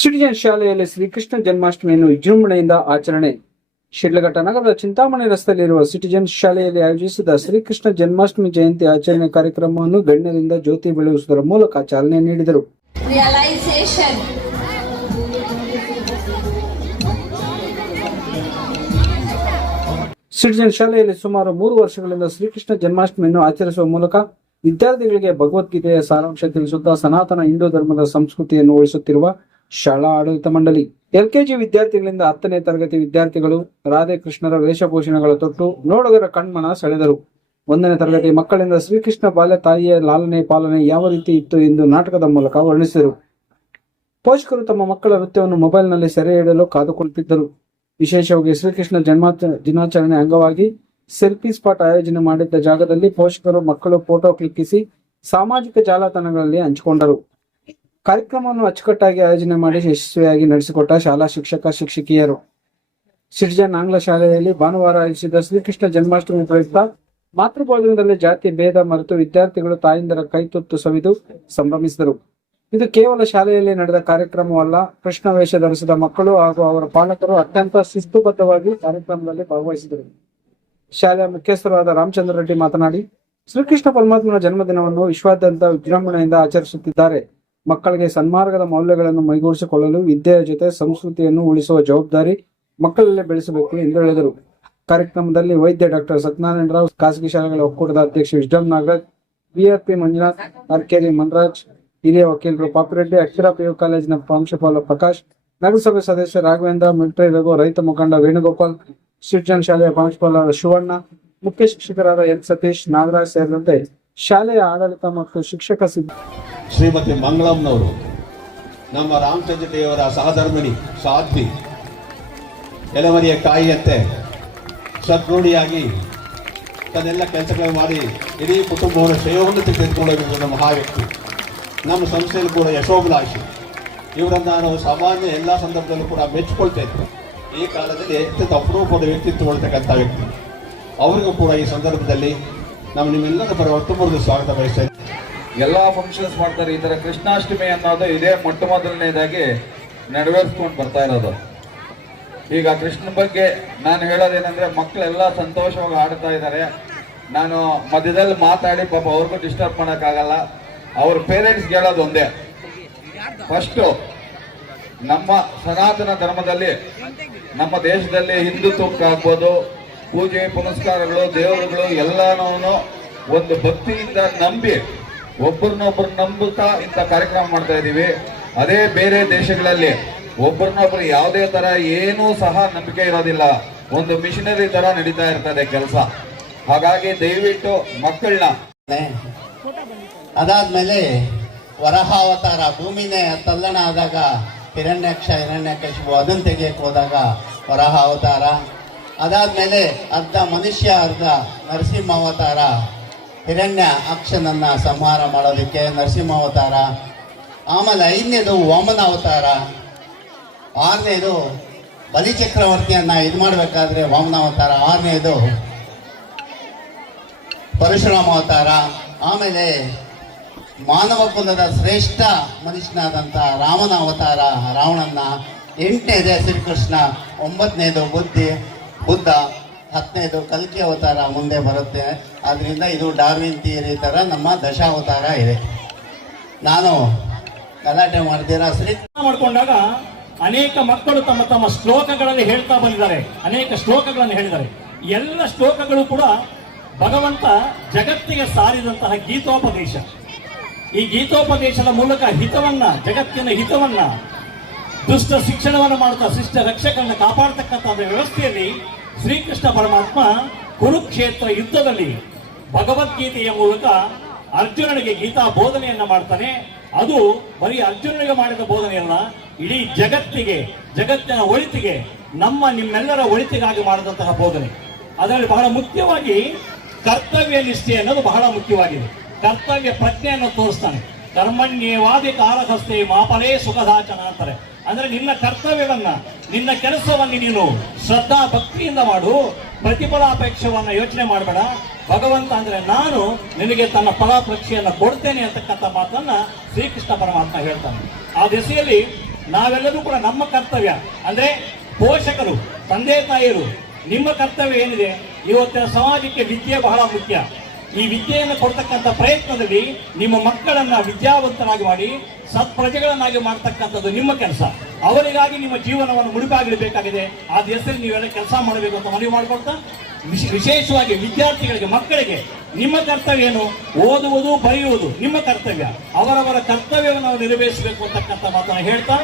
Citizen ಶಾಲೆಯಲ್ಲಿ ಶ್ರೀಕೃಷ್ಣ ಜನ್ಮಾಷ್ಟಮಿಯನ್ನು ವಿಜೃಂಭಣೆಯಿಂದ ಆಚರಣೆ. ಶಿಡ್ಲಘಟ್ಟ ನಗರದ ಚಿಂತಾಮಣಿ ರಸ್ತೆಯಲ್ಲಿರುವ ಸಿಟಿಜನ್ ಶಾಲೆಯಲ್ಲಿ ಆಯೋಜಿಸಿದ ಶ್ರೀಕೃಷ್ಣ ಜನ್ಮಾಷ್ಟಮಿ ಜಯಂತಿ ಆಚರಣೆ ಕಾರ್ಯಕ್ರಮವನ್ನು ಗಣ್ಯರಿಂದ ಜ್ಯೋತಿ ಬೆಳಗಿಸುವುದರ ಮೂಲಕ ಚಾಲನೆ ನೀಡಿದರು. ಸಿಟಿಜನ್ ಶಾಲೆಯಲ್ಲಿ ಸುಮಾರು ಮೂರು ವರ್ಷಗಳಿಂದ ಶ್ರೀಕೃಷ್ಣ ಜನ್ಮಾಷ್ಟಮಿಯನ್ನು ಆಚರಿಸುವ ಮೂಲಕ ವಿದ್ಯಾರ್ಥಿಗಳಿಗೆ ಭಗವದ್ಗೀತೆಯ ಸಾರಾಂಶ ತಿಳಿಸುತ್ತಾ ಸನಾತನ ಹಿಂದೂ ಧರ್ಮದ ಸಂಸ್ಕೃತಿಯನ್ನು ಉಳಿಸುತ್ತಿರುವ ಶಾಲಾ ಆಡಳಿತ ಮಂಡಳಿ. ಎಲ್ಕೆಜಿ ವಿದ್ಯಾರ್ಥಿಗಳಿಂದ ಹತ್ತನೇ ತರಗತಿ ವಿದ್ಯಾರ್ಥಿಗಳು ರಾಧೆ ಕೃಷ್ಣರ ವೇಷಭೂಷಣಗಳ ತೊಟ್ಟು ನೋಡುಗರ ಕಣ್ಮನ ಸೆಳೆದರು. ಒಂದನೇ ತರಗತಿ ಮಕ್ಕಳಿಂದ ಶ್ರೀಕೃಷ್ಣ ಬಾಲ್ಯ ತಾಯಿಯ ಲಾಲನೆ ಪಾಲನೆ ಯಾವ ರೀತಿ ಇತ್ತು ಎಂದು ನಾಟಕದ ಮೂಲಕ ವರ್ಣಿಸಿದರು. ಪೋಷಕರು ತಮ್ಮ ಮಕ್ಕಳ ನೃತ್ಯವನ್ನು ಮೊಬೈಲ್ನಲ್ಲಿ ಸೆರೆ ಹಿಡಿಯಲು ಕಾದುಕೊಳ್ಳುತ್ತಿದ್ದರು ವಿಶೇಷವಾಗಿ ಶ್ರೀಕೃಷ್ಣ ಜನ್ಮ ದಿನಾಚರಣೆ ಅಂಗವಾಗಿ ಸೆಲ್ಫಿ ಸ್ಪಾಟ್ ಆಯೋಜನೆ ಮಾಡಿದ್ದ ಜಾಗದಲ್ಲಿ ಪೋಷಕರು ಮಕ್ಕಳು ಫೋಟೋ ಕ್ಲಿಕ್ಕಿಸಿ ಸಾಮಾಜಿಕ ಜಾಲತಾಣಗಳಲ್ಲಿ ಹಂಚಿಕೊಂಡರು. ಕಾರ್ಯಕ್ರಮವನ್ನು ಅಚ್ಚುಕಟ್ಟಾಗಿ ಆಯೋಜನೆ ಮಾಡಿ ಯಶಸ್ವಿಯಾಗಿ ನಡೆಸಿಕೊಟ್ಟ ಶಾಲಾ ಶಿಕ್ಷಕ ಶಿಕ್ಷಕಿಯರು. ಸಿಟಿಜನ್ ಆಂಗ್ಲ ಶಾಲೆಯಲ್ಲಿ ಭಾನುವಾರ ಆಯೋಜಿಸಿದ ಶ್ರೀಕೃಷ್ಣ ಜನ್ಮಾಷ್ಟಮಿ ಪ್ರಯುಕ್ತ ಮಾತೃಭೋಜನದಲ್ಲಿ ಜಾತಿ, ಭೇದ ಮರೆತು ವಿದ್ಯಾರ್ಥಿಗಳು ತಾಯಿಂದರ ಕೈತುತ್ತು ಸವಿದು ಸಂಭ್ರಮಿಸಿದರು. ಇದು ಕೇವಲ ಶಾಲೆಯಲ್ಲಿ ನಡೆದ ಕಾರ್ಯಕ್ರಮವಲ್ಲ ಕೃಷ್ಣ ವೇಷ ಧರಿಸಿದ ಮಕ್ಕಳು ಹಾಗೂ ಅವರ ಪಾಲಕರು ಅತ್ಯಂತ ಶಿಸ್ತುಬದ್ಧವಾಗಿ ಕಾರ್ಯಕ್ರಮದಲ್ಲಿ ಭಾಗವಹಿಸಿದರು. ಶಾಲೆಯ ಮುಖ್ಯಸ್ಥರಾದ ರಾಮಚಂದ್ರ ರೆಡ್ಡಿ ಮಾತನಾಡಿ, ಶ್ರೀಕೃಷ್ಣ ಪರಮಾತ್ಮನ ಜನ್ಮದಿನವನ್ನು ವಿಶ್ವಾದ್ಯಂತ ವಿಜೃಂಭಣೆಯಿಂದ ಆಚರಿಸುತ್ತಿದ್ದಾರೆ. ಮಕ್ಕಳಿಗೆ ಸನ್ಮಾರ್ಗದ ಮೌಲ್ಯಗಳನ್ನು ಮೈಗೂಡಿಸಿಕೊಳ್ಳಲು ವಿದ್ಯೆಯ ಜೊತೆ ಸಂಸ್ಕೃತಿಯನ್ನು ಉಳಿಸುವ ಜವಾಬ್ದಾರಿ ಮಕ್ಕಳಲ್ಲೇ ಬೆಳೆಸಬೇಕು ಎಂದು ಹೇಳಿದರು. ಕಾರ್ಯಕ್ರಮದಲ್ಲಿ ವೈದ್ಯ ಡಾಕ್ಟರ್ ಸತ್ಯನಾರಾಯಣ ರಾವ್, ಖಾಸಗಿ ಶಾಲೆಗಳ ಒಕ್ಕೂಟದ ಅಧ್ಯಕ್ಷ ವಿಶ್ವಂ ನಾಗರಾಜ್, ಬಿಆರ್ಪಿ ಮಂಜುನಾಥ್ ಆರ್ಕೆರಿ ಮನ್ರಾಜ್, ಹಿರಿಯ ವಕೀಲರು ಪಾಪಿರೆಡ್ಡಿ ಅಕ್ಷರ ಪಿಯು ಕಾಲೇಜಿನ ಪ್ರಾಂಶುಪಾಲ ಪ್ರಕಾಶ್, ನಗರಸಭೆ ಸದಸ್ಯ ರಾಘವೇಂದ್ರ, ಮಿಲಿಟರಿ ರಘು, ರೈತ ಮುಖಂಡ ವೇಣುಗೋಪಾಲ್ ಸಿಟಿಜನ್ ಶಾಲೆಯ ಪ್ರಾಂಶುಪಾಲ ಶಿವಣ್ಣ, ಮುಖ್ಯ ಶಿಕ್ಷಕರಾದ ಎನ್ ಸತೀಶ್, ನಾಗರಾಜ್ ಸೇರಿದಂತೆ ಶಾಲೆಯ ಆಡಳಿತ ಮತ್ತು ಶಿಕ್ಷಕ ಸಿಬ್ಬ ಶ್ರೀಮತಿ ಮಂಗಳಂನವರು ನಮ್ಮ ರಾಮಚಂದ್ರದೇವರ ಸಹಧರ್ಮಿಣಿ ಸಾಧ್ವಿ ಎಲೆಮರಿಯ ಕಾಯಿಯಂತೆ ಸದ್ಗುಣಿಯಾಗಿ ತನ್ನೆಲ್ಲ ಕೆಲಸಗಳನ್ನು ಮಾಡಿ ಇಡೀ ಕುಟುಂಬವನ್ನು ಶ್ರೇಯೋನ್ನತಿ ತೆಗೆದುಕೊಂಡು ನಮ್ಮ ಮಹಾ ವ್ಯಕ್ತಿ ನಮ್ಮ ಸಂಸ್ಥೆಯಲ್ಲಿ ಕೂಡ ಯಶೋಭಿಲಾಷಿ ಇವರನ್ನು ನಾನು ಸಾಮಾನ್ಯ ಎಲ್ಲ ಸಂದರ್ಭದಲ್ಲೂ ಕೂಡ ಮೆಚ್ಚಿಕೊಳ್ತಾ ಇದ್ದೆ. ಈ ಕಾಲದಲ್ಲಿ ಅತ್ಯಂತ ಅಪರೂಪದ ವ್ಯಕ್ತಿತ್ವ ವ್ಯಕ್ತಿ. ಅವರಿಗೂ ಕೂಡ ಈ ಸಂದರ್ಭದಲ್ಲಿ ನಾವು ನಿಮ್ಮೆಲ್ಲರ ಪರ ತುಂಬ ಸ್ವಾಗತ ಬಯಸ್ತಾ ಎಲ್ಲ ಎಲ್ಲಾ ಫಂಕ್ಷನ್ಸ್ ಮಾಡ್ತಾರೆ. ಈ ತರ ಕೃಷ್ಣಾಷ್ಟಮಿ ಅನ್ನೋದು ಇದೇ ಮೊಟ್ಟ ಮೊದಲನೇದಾಗಿ ನೆರವೇರಿಸ್ಕೊಂಡು ಬರ್ತಾ ಇರೋದು. ಈಗ ಕೃಷ್ಣನ ಬಗ್ಗೆ ನಾನು ಹೇಳೋದೇನೆಂದ್ರೆ ಮಕ್ಕಳೆಲ್ಲ ಸಂತೋಷವಾಗಿ ಆಡ್ತಾ ಇದ್ದಾರೆ. ನಾನು ಮಧ್ಯದಲ್ಲಿ ಮಾತಾಡಿ ಪಾಪ ಅವ್ರಿಗೂ ಡಿಸ್ಟರ್ಬ್ ಮಾಡೋಕ್ಕಾಗಲ್ಲ. ಅವ್ರ ಪೇರೆಂಟ್ಸ್ಗೆ ಹೇಳೋದು ಒಂದೇ. ಫಸ್ಟು ನಮ್ಮ ಸನಾತನ ಧರ್ಮದಲ್ಲಿ ನಮ್ಮ ದೇಶದಲ್ಲಿ ಹಿಂದುತ್ವಕ್ಕಾಗ್ಬೋದು ಪೂಜೆ, ಪುನಸ್ಕಾರಗಳು, ದೇವರುಗಳು ಎಲ್ಲನೂ ಒಂದು ಭಕ್ತಿಯಿಂದ ನಂಬಿ ಒಬ್ಬರನ್ನೊಬ್ಬರು ನಂಬುತ್ತಾ ಇಂಥ ಕಾರ್ಯಕ್ರಮ ಮಾಡ್ತಾ ಇದ್ದೀವಿ. ಅದೇ ಬೇರೆ ದೇಶಗಳಲ್ಲಿ ಒಬ್ಬರನ್ನೊಬ್ರು ಯಾವುದೇ ತರ ಏನೂ ಸಹ ನಂಬಿಕೆ ಇರೋದಿಲ್ಲ. ಒಂದು ಮಿಷನರಿ ತರ ನಡೀತಾ ಇರ್ತದೆ ಕೆಲಸ. ಹಾಗಾಗಿ ದಯವಿಟ್ಟು ಮಕ್ಕಳನ್ನ ಅದಾದ್ಮೇಲೆ ವರಹ ಅವತಾರ ಭೂಮಿನೇ ತಲ್ಲಣ ಆದಾಗ ಹಿರಣ್ಯಕ್ಷ ಹಿರಣ್ಯಕಶಿಪು ಅದನ್ನು ತೆಗಿಯಕ್ಕೆ ಹೋದಾಗ ವರಹ ಅವತಾರ ಅದಾದ್ಮೇಲೆ ಅರ್ಧ ಮನುಷ್ಯ, ಅರ್ಧ ನರಸಿಂಹ ಅವತಾರ ಹಿರಣ್ಯ ಅಕ್ಷನನ್ನ ಸಂಹಾರ ಮಾಡೋದಕ್ಕೆ ನರಸಿಂಹ ಅವತಾರ ಆಮೇಲೆ ಐದನೇದು ವಾಮನ ಅವತಾರ ಆರನೇದು ಬಲಿಚಕ್ರವರ್ತಿಯನ್ನ ಇದು ಮಾಡಬೇಕಾದ್ರೆ ವಾಮನ ಅವತಾರ ಆರನೇದು ಪರಶುರಾಮ ಅವತಾರ ಆಮೇಲೆ ಮಾನವ ಕುಲದ ಶ್ರೇಷ್ಠ ಮನುಷ್ಯನಾದಂಥ ರಾಮನ ಅವತಾರ ರಾವಣನ್ನ. ಎಂಟನೇದೇ ಶ್ರೀಕೃಷ್ಣ ಒಂಬತ್ತನೇದು ಬುದ್ಧಿ. ಬುದ್ಧ ಹತ್ತನೇದು ಕಲ್ಕಿ ಅವತಾರ ಮುಂದೆ ಬರುತ್ತೆ. ಆದ್ರಿಂದ ಇದು ಡಾರ್ವಿನ್ ಥಿಯರಿ ಥರ ನಮ್ಮ ದಶಾವತಾರ ಇದೆ. ನಾನು ಗಲಾಟೆ ಮಾಡ್ತೀರಾ, ಶ್ರೀ? ಮಾಡಿಕೊಂಡಾಗ ಅನೇಕ ಮಕ್ಕಳು ತಮ್ಮ ತಮ್ಮ ಶ್ಲೋಕಗಳಲ್ಲಿ ಹೇಳ್ತಾ ಬಂದಿದ್ದಾರೆ. ಅನೇಕ ಶ್ಲೋಕಗಳನ್ನು ಹೇಳಿದ್ದಾರೆ. ಎಲ್ಲ ಶ್ಲೋಕಗಳು ಕೂಡ ಭಗವಂತ ಜಗತ್ತಿಗೆ ಸಾರಿದಂತಹ ಗೀತೋಪದೇಶ. ಈ ಗೀತೋಪದೇಶದ ಮೂಲಕ ಹಿತವನ್ನ, ಜಗತ್ತಿನ ಹಿತವನ್ನ, ದುಷ್ಟ ಶಿಕ್ಷಣವನ್ನು ಮಾಡ್ತಾ ಶಿಷ್ಟ ರಕ್ಷಕರನ್ನು ಕಾಪಾಡತಕ್ಕಂಥ ವ್ಯವಸ್ಥೆಯಲ್ಲಿ ಶ್ರೀಕೃಷ್ಣ ಪರಮಾತ್ಮ ಕುರುಕ್ಷೇತ್ರ ಯುದ್ಧದಲ್ಲಿ ಭಗವದ್ಗೀತೆಯ ಮೂಲಕ ಅರ್ಜುನನಿಗೆ ಗೀತಾ ಬೋಧನೆಯನ್ನ ಮಾಡ್ತಾನೆ. ಅದು ಬರೀ ಅರ್ಜುನನಿಗೆ ಮಾಡಿದ ಬೋಧನೆಯಲ್ಲ, ಇಡೀ ಜಗತ್ತಿಗೆ, ಜಗತ್ತಿನ ಒಳಿತಿಗೆ, ನಮ್ಮ ನಿಮ್ಮೆಲ್ಲರ ಒಳಿತಿಗಾಗಿ ಮಾಡಿದಂತಹ ಬೋಧನೆ. ಅದರಲ್ಲಿ ಬಹಳ ಮುಖ್ಯವಾಗಿ ಕರ್ತವ್ಯ ನಿಷ್ಠೆ ಅನ್ನೋದು ಬಹಳ ಮುಖ್ಯವಾಗಿದೆ. ಕರ್ತವ್ಯ ಪ್ರಜ್ಞೆಯನ್ನು ತೋರಿಸ್ತಾನೆ. ಕರ್ಮಣ್ಯವಾದಿ ಕಾಲಹಸ್ತೆ ಮಾಪಲೇ ಸುಖದಾಚನ ಅಂತಾರೆ. ಅಂದ್ರೆ ನಿನ್ನ ಕರ್ತವ್ಯವನ್ನ, ನಿನ್ನ ಕೆಲಸವನ್ನು ನೀನು ಶ್ರದ್ಧಾ ಭಕ್ತಿಯಿಂದ ಮಾಡು, ಪ್ರತಿಫಲಾಪೇಕ್ಷವನ್ನ ಯೋಚನೆ ಮಾಡಬೇಡ. ಭಗವಂತ ಅಂದ್ರೆ ನಾನು ನಿನಗೆ ತನ್ನ ಫಲಾಪೇಕ್ಷೆಯನ್ನು ಕೊಡ್ತೇನೆ ಅಂತಕ್ಕಂಥ ಮಾತನ್ನ ಶ್ರೀಕೃಷ್ಣ ಪರಮಾತ್ಮ ಹೇಳ್ತಾನೆ. ಆ ದಿಸೆಯಲ್ಲಿ ನಾವೆಲ್ಲರೂ ಕೂಡ ನಮ್ಮ ಕರ್ತವ್ಯ ಅಂದ್ರೆ ಪೋಷಕರು, ತಂದೆ ತಾಯಿಯರು, ನಿಮ್ಮ ಕರ್ತವ್ಯ ಏನಿದೆ? ಇವತ್ತಿನ ಸಮಾಜಕ್ಕೆ ವಿದ್ಯೆ ಬಹಳ ಮುಖ್ಯ. ಈ ವಿದ್ಯೆಯನ್ನು ಕೊಡ್ತಕ್ಕಂಥ ಪ್ರಯತ್ನದಲ್ಲಿ ನಿಮ್ಮ ಮಕ್ಕಳನ್ನ ವಿದ್ಯಾವಂತರಾಗಿ ಮಾಡಿ, ಸತ್ಪ್ರಜೆಗಳನ್ನಾಗಿ ಮಾಡ್ತಕ್ಕಂಥದ್ದು ನಿಮ್ಮ ಕೆಲಸ. ಅವರಿಗಾಗಿ ನಿಮ್ಮ ಜೀವನವನ್ನು ಮುಡಿಪಾಗಿಡಬೇಕಾಗಿದೆ. ಆ ಹೆಸರು ನೀವೆಲ್ಲ ಕೆಲಸ ಮಾಡಬೇಕು ಅಂತ ಮನವಿ ಮಾಡಿಕೊಡ್ತಾ ವಿಶ್- ವಿಶೇಷವಾಗಿ ವಿದ್ಯಾರ್ಥಿಗಳಿಗೆ, ಮಕ್ಕಳಿಗೆ ನಿಮ್ಮ ಕರ್ತವ್ಯ ಏನು? ಓದುವುದು, ಬರೆಯುವುದು ನಿಮ್ಮ ಕರ್ತವ್ಯ. ಅವರವರ ಕರ್ತವ್ಯವನ್ನು ನಾವು ನೆರವೇರಿಸಬೇಕು ಅಂತಕ್ಕಂಥ ಮಾತನ್ನು ಹೇಳ್ತಾ